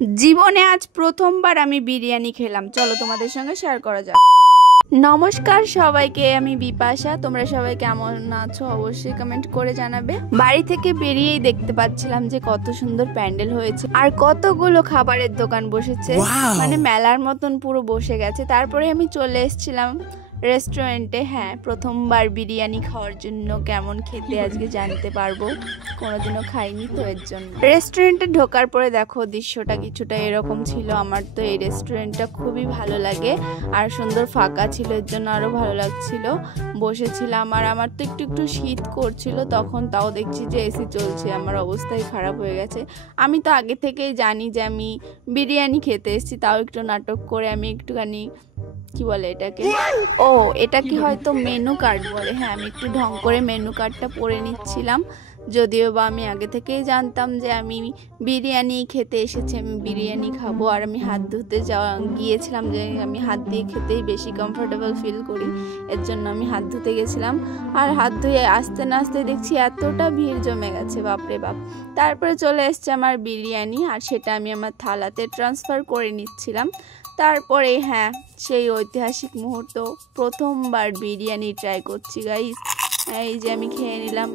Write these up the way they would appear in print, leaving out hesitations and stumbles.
জীবনে আজ প্রথমবার আমি বিরিয়ানি খেলাম, চলো তোমাদের সঙ্গে শেয়ার করা যাক। নমস্কার সবাইকে, আমি বিপাশা। তোমরা সবাই কেমন আছো অবশ্যই কমেন্ট করে জানাবে। বাড়ি থেকে বেরিয়েই দেখতে পাচ্ছিলাম যে কত সুন্দর প্যান্ডেল হয়েছে আর কতগুলো খাবারের দোকান বসেছে, মানে মেলার মতন পুরো বসে গেছে। তারপরে আমি চলে এসেছিলাম রেস্টুরেন্টে। হ্যাঁ, প্রথমবার বিরিয়ানি খাওয়ার জন্য কেমন খেতে আজকে জানতে পারবো, কোনোদিনও খাইনি তো এর জন্য। রেস্টুরেন্টে ঢোকার পরে দেখো দৃশ্যটা কিছুটা এরকম ছিল। আমার তো এই রেস্টুরেন্টটা খুবই ভালো লাগে আর সুন্দর ফাঁকা ছিল, এর জন্য আরও ভালো লাগছিল। বসেছিলাম আর আমার তো একটু একটু শীত করছিল তখন, তাও দেখছি যে এসি চলছে। আমার অবস্থাই খারাপ হয়ে গেছে। আমি তো আগে থেকেই জানি যে আমি বিরিয়ানি খেতে এসেছি, তাও একটু নাটক করে আমি একটুখানি কি বলে এটাকে, এটা কি হয়তো মেনু কার্ড বলে। হ্যাঁ, আমি একটু ঢং করে মেনু কার্ডটা পড়ে নিচ্ছিলাম, যদিও বা আমি আগে থেকেই জানতাম যে আমি বিরিয়ানি খেতে এসেছি, আমি বিরিয়ানি খাবো। আর আমি হাত ধুতে গিয়েছিলাম, যে আমি হাত দিয়ে খেতেই বেশি কমফোর্টেবল ফিল করি, এর জন্য আমি হাত ধুতে গেছিলাম। আর হাত ধুয়ে আসতে না আসতে দেখছি এতটা ভিড় জমে গেছে, বাপরে বাপ। তারপরে চলে এসছে আমার বিরিয়ানি, আর সেটা আমি আমার থালাতে ট্রান্সফার করে নিচ্ছিলাম। তারপরে হ্যাঁ, সেই ঐতিহাসিক মুহূর্ত, প্রথমবার বিরিয়ানি ট্রাই করছি গাইস। এই যে আমি খেয়ে নিলাম,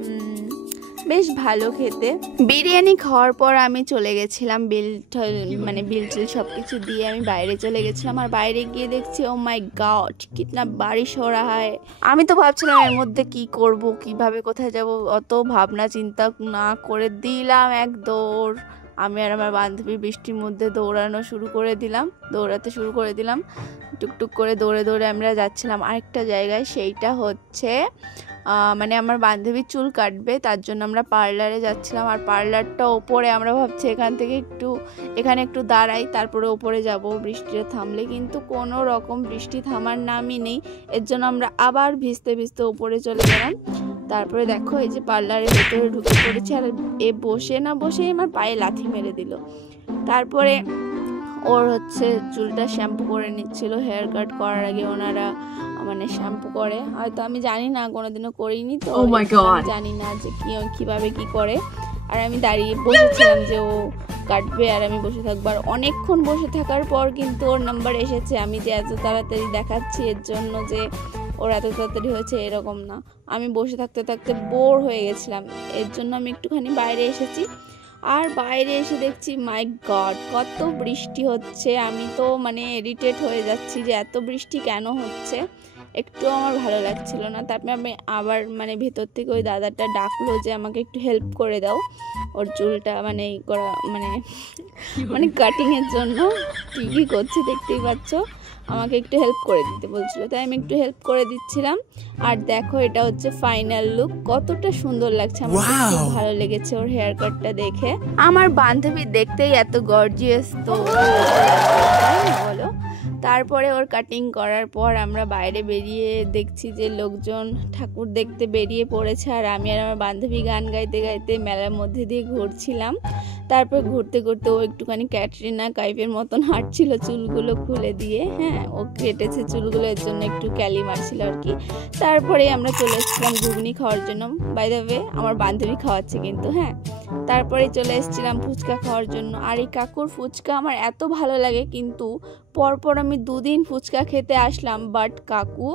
বেশ ভালো খেতে। বিরিয়ানি খাওয়ার পর আমি চলে গেছিলাম বিল টিল সব কিছু দিয়ে আমি বাইরে চলে গেছিলাম। আর বাইরে গিয়ে দেখছি ও মাই গড কিতনা বারিশ হো রাহা হ্যায়। আমি তো ভাবছিলাম এর মধ্যে কি করব, কিভাবে কোথায় যাব, অত ভাবনা চিন্তা না করে দিলাম এক দৌড়। আমি আর আমার বান্ধবী বৃষ্টির মধ্যে দৌড়াতে শুরু করে দিলাম। টুকটুক করে দৌড়ে দৌড়ে আমরা যাচ্ছিলাম আরেকটা জায়গায়। সেইটা হচ্ছে মানে আমার বান্ধবীর চুল কাটবে, তার জন্য আমরা পার্লারে যাচ্ছিলাম। আর পার্লারটা ওপরে, আমরা ভাবছি এখানে একটু দাঁড়াই, তারপরে ওপরে যাব বৃষ্টিটা থামলে, কিন্তু কোনো রকম বৃষ্টি থামার নামই নেই। এর জন্য আমরা আবার ভিজতে ভিজতে ওপরে চলে গেলাম। তারপরে দেখো এই যে পার্লারের ভেতরে ঢুকে পড়েছে, আর এ বসে না বসেই আমার পায়ে লাথি মেরে দিল। তারপরে ওর হচ্ছে চুলটা শ্যাম্পু করে নিচ্ছিল। হেয়ার কাট করার আগে ওনারা মানে শ্যাম্পু করে, হয়তো আমি জানি না, কোনোদিনও করিনি তো জানি না যে কিভাবে কি করে। আর আমি দাঁড়িয়ে বসেছিলাম যে ও কাটবে আর আমি বসে থাকবো। আর অনেকক্ষণ বসে থাকার পর কিন্তু ওর নাম্বার এসেছে। আমি যে এত তাড়াতাড়ি দেখাচ্ছি এর জন্য যে ওর এত তাড়াতাড়ি হয়েছে এরকম না, আমি বসে থাকতে থাকতে বোর হয়ে গেছিলাম, এর জন্য আমি একটুখানি বাইরে এসেছি। আর বাইরে এসে দেখছি মাই গড কত বৃষ্টি হচ্ছে। আমি তো মানে ইরিটেট হয়ে যাচ্ছি যে এত বৃষ্টি কেন হচ্ছে, একটু আমার ভালো লাগছিল না। তারপরে আমি আবার মানে ভেতর থেকে ওই দাদাটা ডাকলো যে আমাকে একটু হেল্প করে দাও ওর চুলটা মানে করা মানে কাটিংয়ের জন্য। ঠিকই করছে, দেখতেই পাচ্ছ, আমাকে একটু হেল্প করে দিতে বলছিল, তাই আমি একটু হেল্প করে দিচ্ছিলাম। আর দেখো এটা হচ্ছে ফাইনাল লুক, কতটা সুন্দর লাগছে, আমার খুব ভালো লেগেছে ওর হেয়ার কাটটা দেখে। আমার বান্ধবী দেখতেই এত গর্জিয়াস, তো বলো। তারপরে ওর কাটিং করার পর আমরা বাইরে বেরিয়ে দেখছি যে লোকজন ঠাকুর দেখতে বেরিয়ে পড়েছে, আর আমি আর আমার বান্ধবী গান গাইতে গাইতে মেলার মধ্যে দিয়ে ঘুরছিলাম। তারপর ঘুরতে ঘুরতে ও একটুখানি ক্যাটরিনা কাইফের মতন হাঁটছিল চুলগুলো খুলে দিয়ে। হ্যাঁ, ও কেটেছে চুলগুলো, এর জন্য একটু ক্যালি মারছিল আর কি। তারপরে আমরা চলে এসেছিলাম ঘুগনি খাওয়ার জন্য। বাই দ্য ওয়ে আমার বান্ধবী খাওয়াচ্ছে কিন্তু। হ্যাঁ, তারপরে চলে এসেছিলাম ফুচকা খাওয়ার জন্য। আর এই কাকুর ফুচকা আমার এত ভালো লাগে, কিন্তু পরপর আমি 2 দিন ফুচকা খেতে আসলাম, বাট কাকু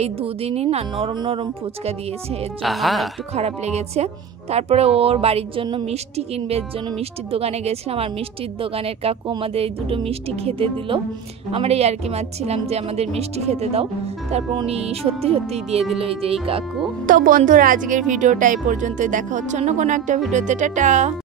এই 2 দিনই না নরম নরম ফুচকা দিয়েছে, এর জন্য একটু খারাপ লেগেছে। তারপরে ওর বাড়ির জন্য মিষ্টি কিনবে, এর জন্য মিষ্টির দোকানে গেছিলাম। আর মিষ্টির দোকানের কাকু আমাদের এই 2টো মিষ্টি খেতে দিল। আমরা এই আর কি মারছিলাম যে আমাদের মিষ্টি খেতে দাও, তারপর উনি সত্যি সত্যিই দিয়ে দিল, এই যে এই কাকু। তো বন্ধুরা, আজকের ভিডিওটা এই পর্যন্তই, দেখা হচ্ছে অন্য কোনো একটা ভিডিওতে। টাটা।